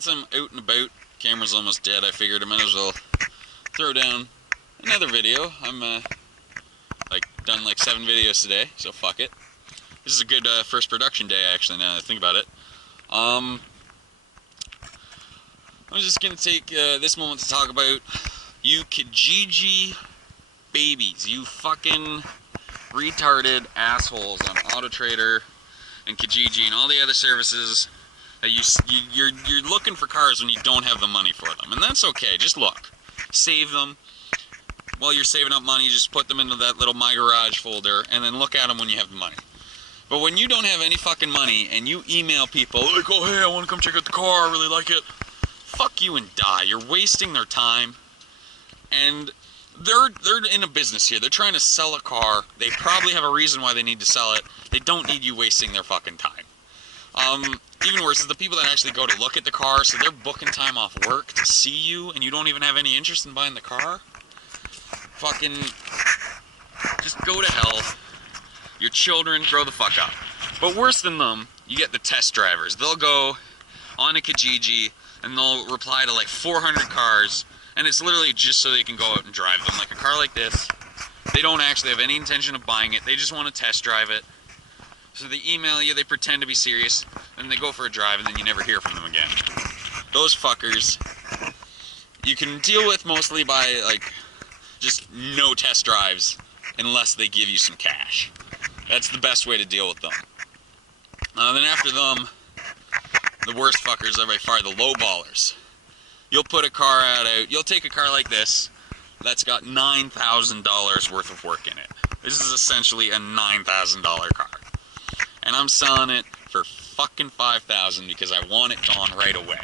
since I'm out and about, camera's almost dead, I figured I might as well throw down another video. I'm done like 7 videos today, so fuck it. This is a good first production day, actually, now that I think about it. I'm just gonna take this moment to talk about you Kijiji babies, you fucking retarded assholes on AutoTrader and Kijiji and all the other services that you're looking for cars when you don't have the money for them, and that's okay. Just look, save them. While you're saving up money, just put them into that little My Garage folder, and then look at them when you have the money. But when you don't have any fucking money and you email people like, oh hey, I want to come check out the car, I really like it. Fuck you and die. You're wasting their time. And they're in a business here. They're trying to sell a car. They probably have a reason why they need to sell it. They don't need you wasting their fucking time. Even worse is the people that actually go to look at the car, so they're booking time off work to see you, and you don't even have any interest in buying the car. Fucking just go to hell. Your children, grow the fuck up. But worse than them, you get the test drivers. They'll go on a Kijiji and they'll reply to like 400 cars, and it's literally just so they can go out and drive them. Like a car like this, they don't actually have any intention of buying it. They just want to test drive it. So they email you, they pretend to be serious, and they go for a drive, and then you never hear from them again. Those fuckers, you can deal with mostly by like just no test drives unless they give you some cash. That's the best way to deal with them. Then after them, the worst fuckers are by far the lowballers. You'll put a car out, you'll take a car like this that's got $9,000 worth of work in it. This is essentially a $9,000 car. And I'm selling it for fucking $5,000 because I want it gone right away.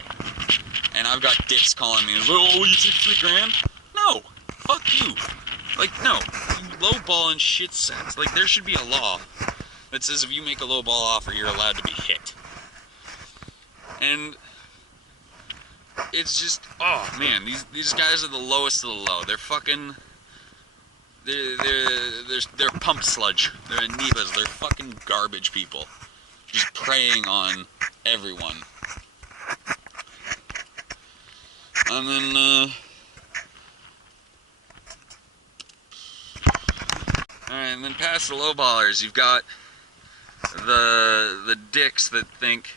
And I've got dicks calling me, oh, you take $3,000? No, fuck you. Like, no, lowballing shit sense. Like, there should be a law that says if you make a lowball offer, you're allowed to be hit. And it's just, oh man, these guys are the lowest of the low. They're fucking, they're pump sludge. They're amoebas. They're fucking garbage people, just preying on everyone. And then, alright, and then past the lowballers, you've got the dicks that think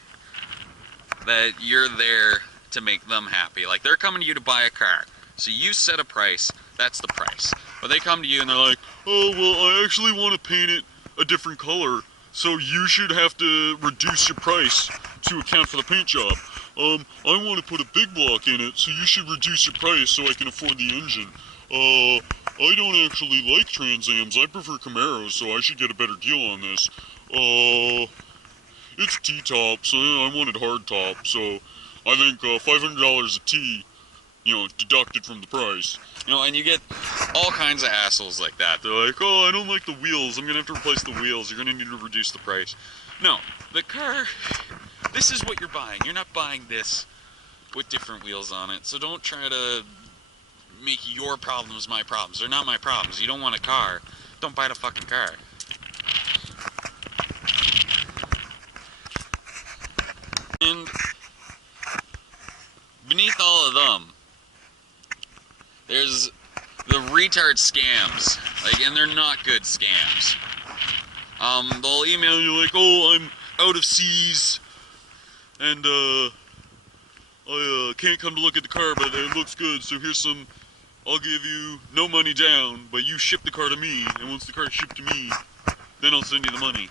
that you're there to make them happy. Like, they're coming to you to buy a car. So you set a price, that's the price. But they come to you and they're like, oh, well, I actually want to paint it a different color, so you should have to reduce your price to account for the paint job. I want to put a big block in it, so you should reduce your price so I can afford the engine. I don't actually like Trans Ams, I prefer Camaros, so I should get a better deal on this. It's T-top, so I wanted hard top, so I think $500 a T, you know, deducted from the price. You know, and you get all kinds of assholes like that. They're like, oh, I don't like the wheels, I'm gonna have to replace the wheels, you're gonna need to reduce the price. No, the car, this is what you're buying. You're not buying this with different wheels on it, so don't try to make your problems my problems. They're not my problems. You don't want a car, don't buy the fucking car. And beneath all of them, there's the retard scams, like, and they're not good scams. They'll email you like, oh, I'm out of C's, and I can't come to look at the car, but it looks good, so here's some, I'll give you no money down, but you ship the car to me, and once the car is shipped to me, then I'll send you the money.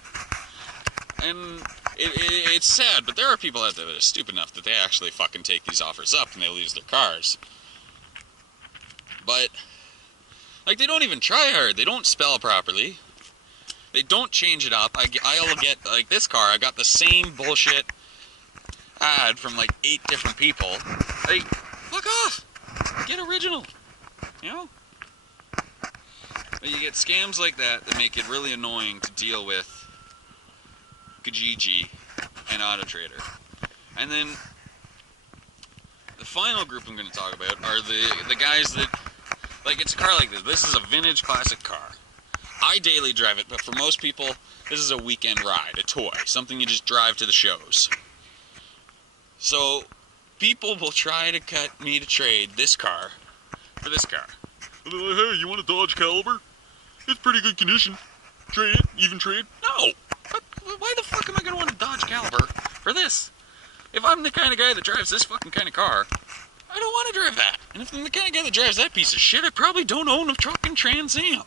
And it's sad, but there are people out there that are stupid enough that they actually fucking take these offers up and they lose their cars. But, like, they don't even try hard. They don't spell properly. They don't change it up. I'll get, like, this car, I got the same bullshit ad from, like, 8 different people. Like, fuck off. Get original. You know? But you get scams like that that make it really annoying to deal with Kijiji and AutoTrader. And then the final group I'm going to talk about are the guys that, like, it's a car like this. This is a vintage classic car. I daily drive it, but for most people, this is a weekend ride, a toy, something you just drive to the shows. So people will try to cut me to trade this car for this car. They're like, hey, you want a Dodge Caliber? It's pretty good condition. Trade it? Even trade? No! Why the fuck am I gonna want a Dodge Caliber for this? If I'm the kind of guy that drives this fucking kind of car, I don't want to drive that. And if I'm the kind of guy that drives that piece of shit, I probably don't own a fucking Trans Am.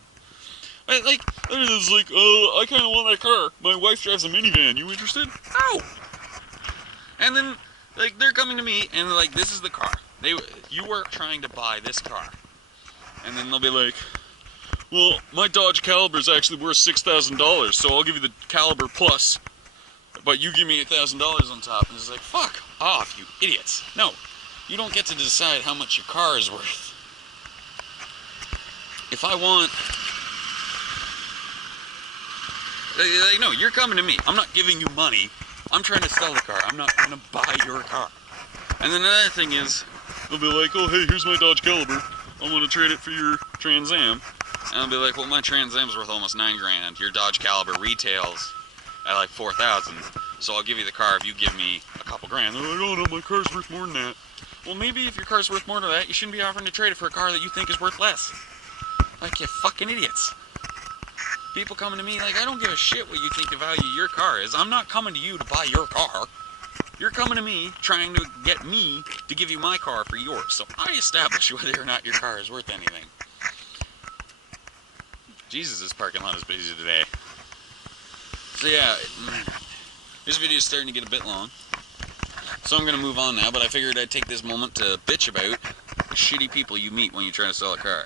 Like, it's like, I kind of want that car. My wife drives a minivan. You interested? No! And then, like, they're coming to me, and they're like, this is the car. You were trying to buy this car. And then they'll be like, well, my Dodge Caliber is actually worth $6,000, so I'll give you the Caliber Plus, but you give me $1,000 on top. And it's like, fuck off, you idiots. No, you don't get to decide how much your car is worth. If I want... Like, no, you're coming to me. I'm not giving you money. I'm trying to sell the car. I'm not going to buy your car. And then another thing is, they'll be like, oh, hey, here's my Dodge Caliber. I want to trade it for your Trans Am. And I'll be like, well, my Trans Am's worth almost $9 grand. Your Dodge Caliber retails at like $4,000. So I'll give you the car if you give me a couple grand. They're like, oh no, my car's worth more than that. Well, maybe if your car's worth more than that, you shouldn't be offering to trade it for a car that you think is worth less. Like, you fucking idiots. People coming to me like, I don't give a shit what you think the value of your car is. I'm not coming to you to buy your car. You're coming to me trying to get me to give you my car for yours. So I establish whether or not your car is worth anything. Jesus, this parking lot is busy today. So yeah, this video is starting to get a bit long. So I'm going to move on now, but I figured I'd take this moment to bitch about the shitty people you meet when you try to sell a car.